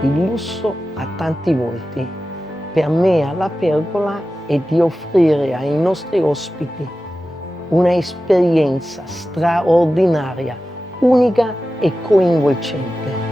Il lusso ha tanti volti. Per me alla Pergola è di offrire ai nostri ospiti una esperienza straordinaria, unica e coinvolgente.